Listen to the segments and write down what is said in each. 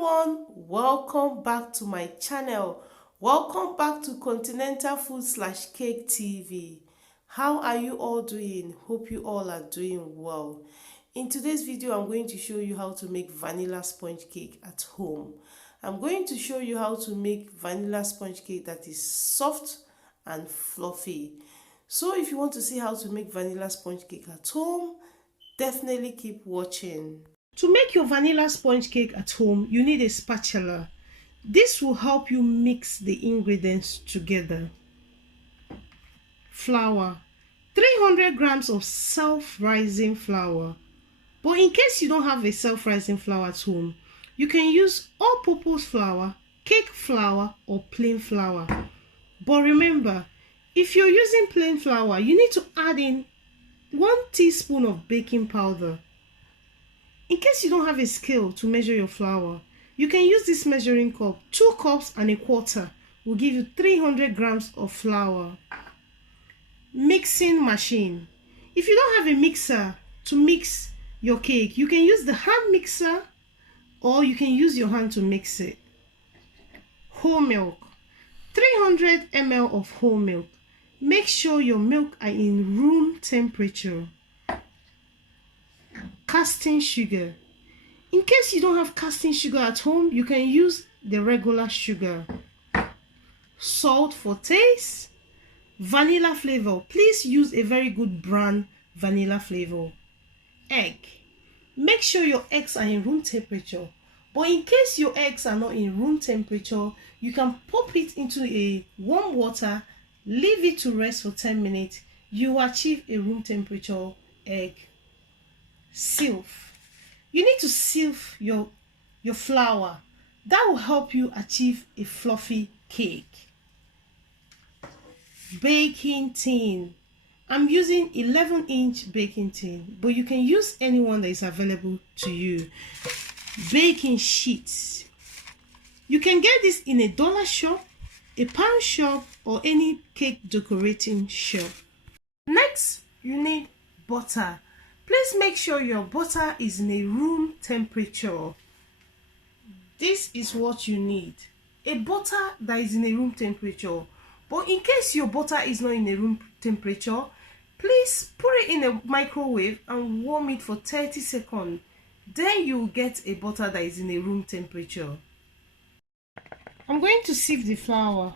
everyone, welcome back to my channel. Welcome back to Continental Food / Cake TV. How are you all doing? Hope you all are doing well. In today's video, I'm going to show you how to make vanilla sponge cake at home. I'm going to show you how to make vanilla sponge cake that is soft and fluffy. So if you want to see how to make vanilla sponge cake at home, definitely keep watching. To make your vanilla sponge cake at home, you need a spatula. This will help you mix the ingredients together. Flour. 300 grams of self-rising flour. But in case you don't have a self-rising flour at home, you can use all-purpose flour, cake flour, or plain flour. But remember, if you're using plain flour, you need to add in 1 teaspoon of baking powder. In case you don't have a scale to measure your flour, you can use this measuring cup. 2 cups and a quarter will give you 300 grams of flour. Mixing machine. If you don't have a mixer to mix your cake, you can use the hand mixer or you can use your hand to mix it. Whole milk. 300 ml of whole milk. Make sure your milk are in room temperature. Casting sugar. In case you don't have casting sugar at home, you can use the regular sugar. Salt for taste. Vanilla flavor. Please use a very good brand vanilla flavor. Egg. Make sure your eggs are in room temperature. But in case your eggs are not in room temperature, you can pop it into a warm water, leave it to rest for 10 minutes. You will achieve a room temperature egg. Sieve. You need to sieve your flour. That will help you achieve a fluffy cake. Baking tin. I'm using 11-inch baking tin, but you can use anyone that is available to you. Baking sheets. You can get this in a dollar shop, a pound shop, or any cake decorating shop. Next, you need butter. Please make sure your butter is in a room temperature. This is what you need. A butter that is in a room temperature. But in case your butter is not in a room temperature, please put it in a microwave and warm it for 30 seconds. Then you will get a butter that is in a room temperature. I'm going to sieve the flour.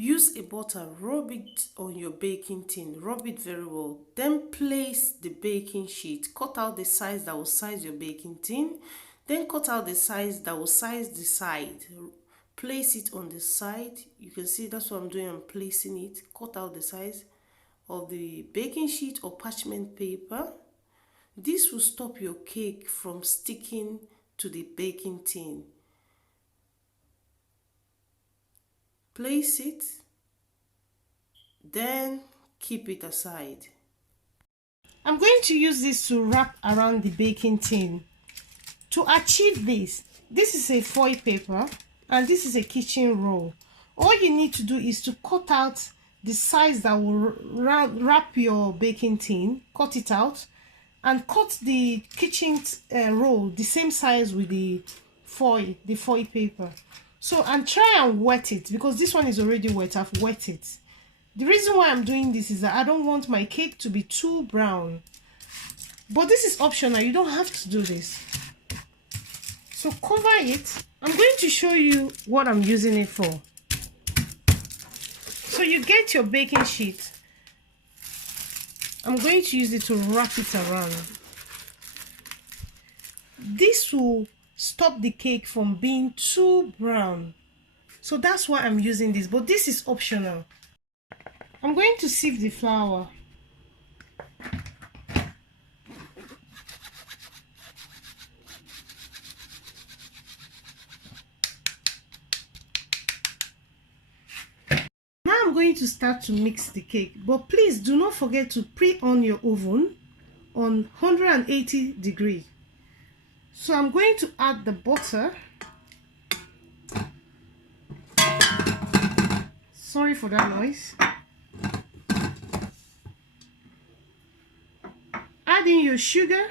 Use a butter, rub it on your baking tin, rub it very well. Then place the baking sheet, cut out the size that will size your baking tin. Then cut out the size that will size the side. Place it on the side. You can see that's what I'm doing, I'm placing it. Cut out the size of the baking sheet or parchment paper. This will stop your cake from sticking to the baking tin. Place it, then keep it aside. I'm going to use this to wrap around the baking tin. To achieve this is a foil paper and this is a kitchen roll. All you need to do is to cut out the size that will wrap your baking tin, cut it out, and cut the kitchen roll the same size with the foil paper. So, and try and wet it because this one is already wet. I've wet it. The reason why I'm doing this is that I don't want my cake to be too brown. But this is optional. You don't have to do this. So cover it. I'm going to show you what I'm using it for. So you get your baking sheet. I'm going to use it to wrap it around. This will stop the cake from being too brown. So that's why I'm using this, but this is optional. I'm going to sieve the flour. going to start to mix the cake, but please do not forget to pre-on your oven on 180 degrees. So I'm going to add the butter. Sorry for that noise. Add in your sugar.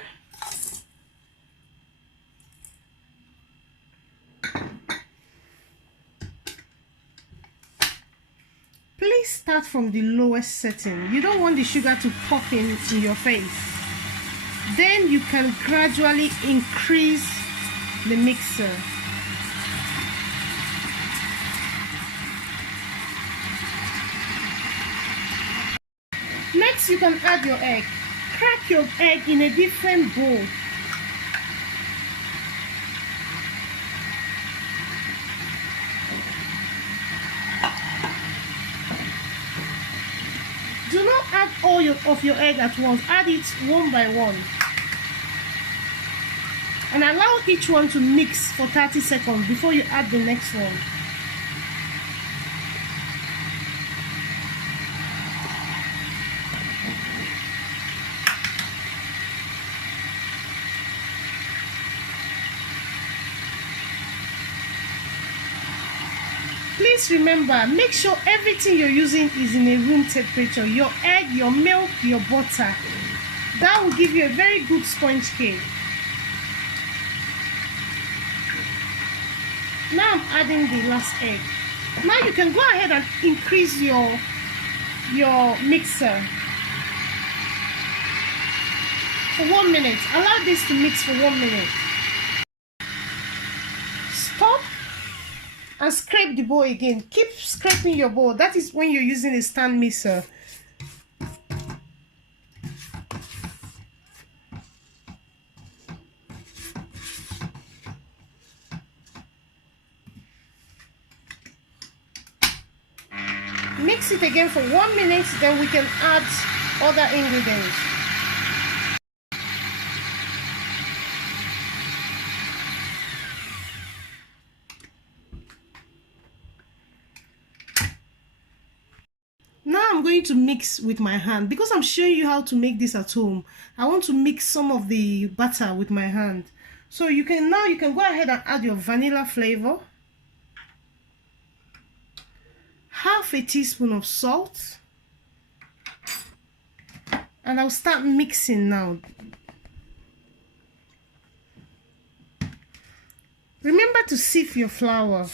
Please start from the lowest setting. You don't want the sugar to pop in your face. Then you can gradually increase the mixer. Next, you can add your egg. Crack your egg in a different bowl. Do not add all of your egg at once. Add it one by one. And allow each one to mix for 30 seconds before you add the next one. Please remember, make sure everything you're using is in a room temperature. Your egg, your milk, your butter. That will give you a very good sponge cake. Now I'm adding the last egg. Now you can go ahead and increase your mixer for 1 minute. Allow this to mix for 1 minute. Stop and scrape the bowl again. Keep scraping your bowl. That is when you're using a stand mixer. Mix it again for 1 minute, then we can add other ingredients. Now I'm going to mix with my hand. Because I'm showing you how to make this at home, I want to mix some of the butter with my hand. So you can go ahead and add your vanilla flavor. Half a teaspoon of salt. And I'll start mixing now. Remember to sieve your flour.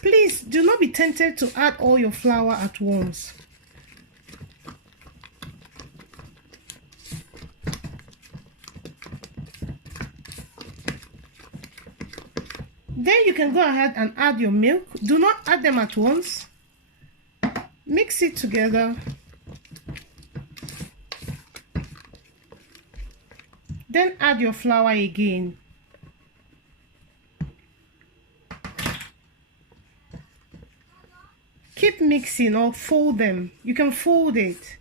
Please do not be tempted to add all your flour at once. Then you can go ahead and add your milk. Do not add them at once. Mix it together. Then add your flour again. Keep mixing or fold them. You can fold it.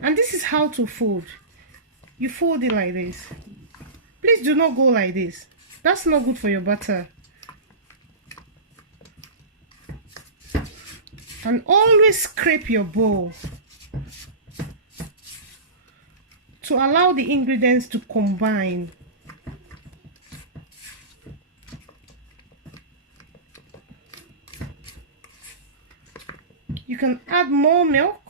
And this is how to fold. You fold it like this. Please do not go like this. That's not good for your butter. And always scrape your bowl to allow the ingredients to combine. You can add more milk.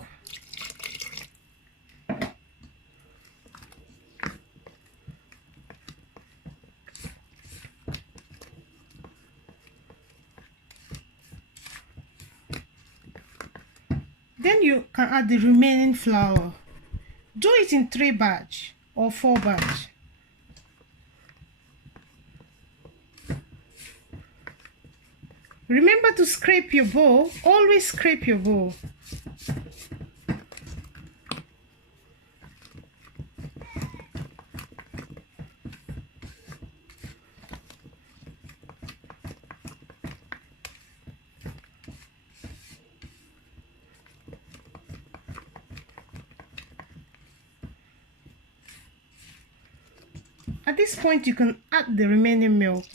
Then you can add the remaining flour. Do it in 3 batch or 4 batch. Remember to scrape your bowl. Always scrape your bowl. At this point, you can add the remaining milk.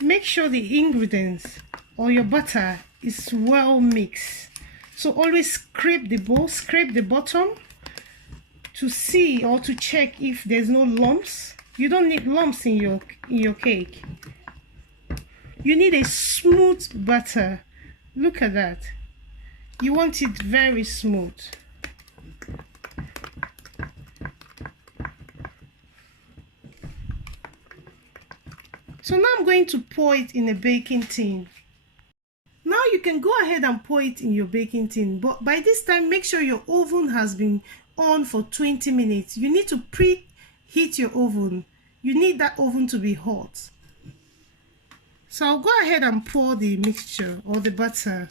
Make sure the ingredients or your butter is well mixed. So always scrape the bowl, scrape the bottom to see or to check if there's no lumps. You don't need lumps in your cake. You need a smooth butter. Look at that. You want it very smooth. So now I'm going to pour it in a baking tin. Now you can go ahead and pour it in your baking tin, but by this time make sure your oven has been on for 20 minutes. You need to preheat your oven. You need that oven to be hot. So I'll go ahead and pour the mixture or the butter.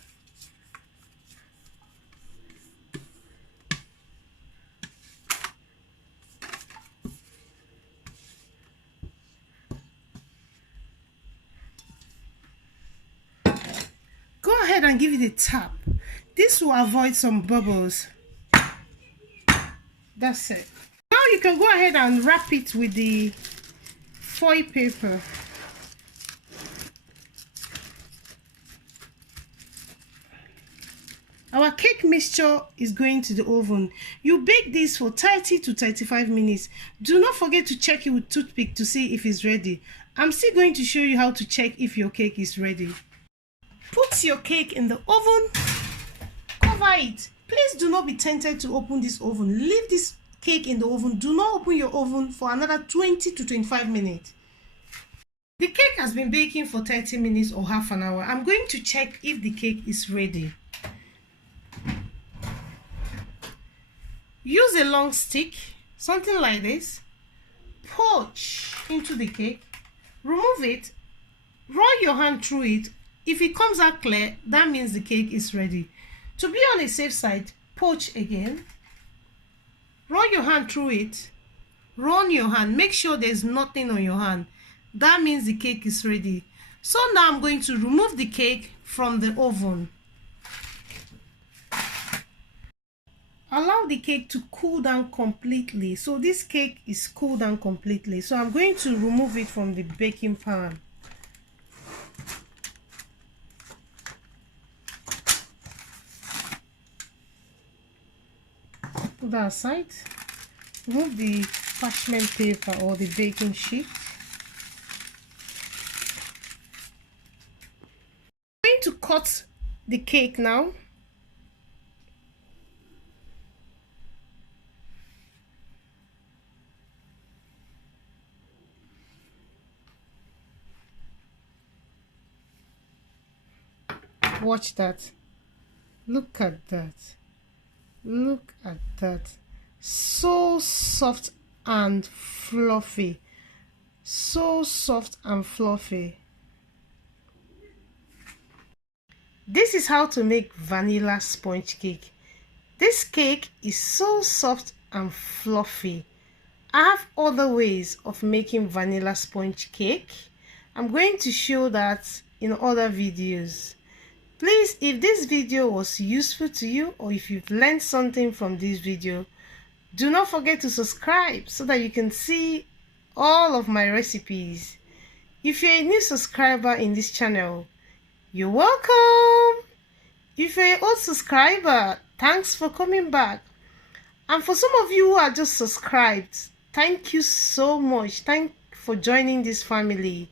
Go ahead and give it a tap. This will avoid some bubbles. That's it. Now you can go ahead and wrap it with the foil paper. Our cake mixture is going to the oven. You bake this for 30 to 35 minutes. Do not forget to check it with toothpick to see if it's ready. I'm still going to show you how to check if your cake is ready. Put your cake in the oven, cover it. Please do not be tempted to open this oven. Leave this cake in the oven. Do not open your oven for another 20 to 25 minutes. The cake has been baking for 30 minutes or half an hour. I'm going to check if the cake is ready. Use a long stick, something like this. Poach into the cake. Remove it. Run your hand through it. If it comes out clear, that means the cake is ready. To be on a safe side, poach again. Run your hand through it. Run your hand. Make sure there's nothing on your hand. That means the cake is ready. So now I'm going to remove the cake from the oven. Allow the cake to cool down completely. So this cake is cooled down completely. So I'm going to remove it from the baking pan. Put that aside. Remove the parchment paper or the baking sheet. I'm going to cut the cake now. Watch that. Look at that. Look at that. So soft and fluffy. So soft and fluffy. This is how to make vanilla sponge cake. This cake is so soft and fluffy. I have other ways of making vanilla sponge cake. I'm going to show that in other videos. Please, if this video was useful to you or if you've learned something from this video, do not forget to subscribe so that you can see all of my recipes. If you're a new subscriber in this channel, you're welcome. If you're an old subscriber, thanks for coming back. And for some of you who are just subscribed, thank you so much. Thanks for joining this family.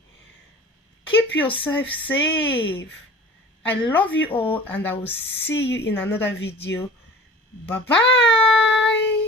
Keep yourself safe. I love you all and I will see you in another video. Bye-bye.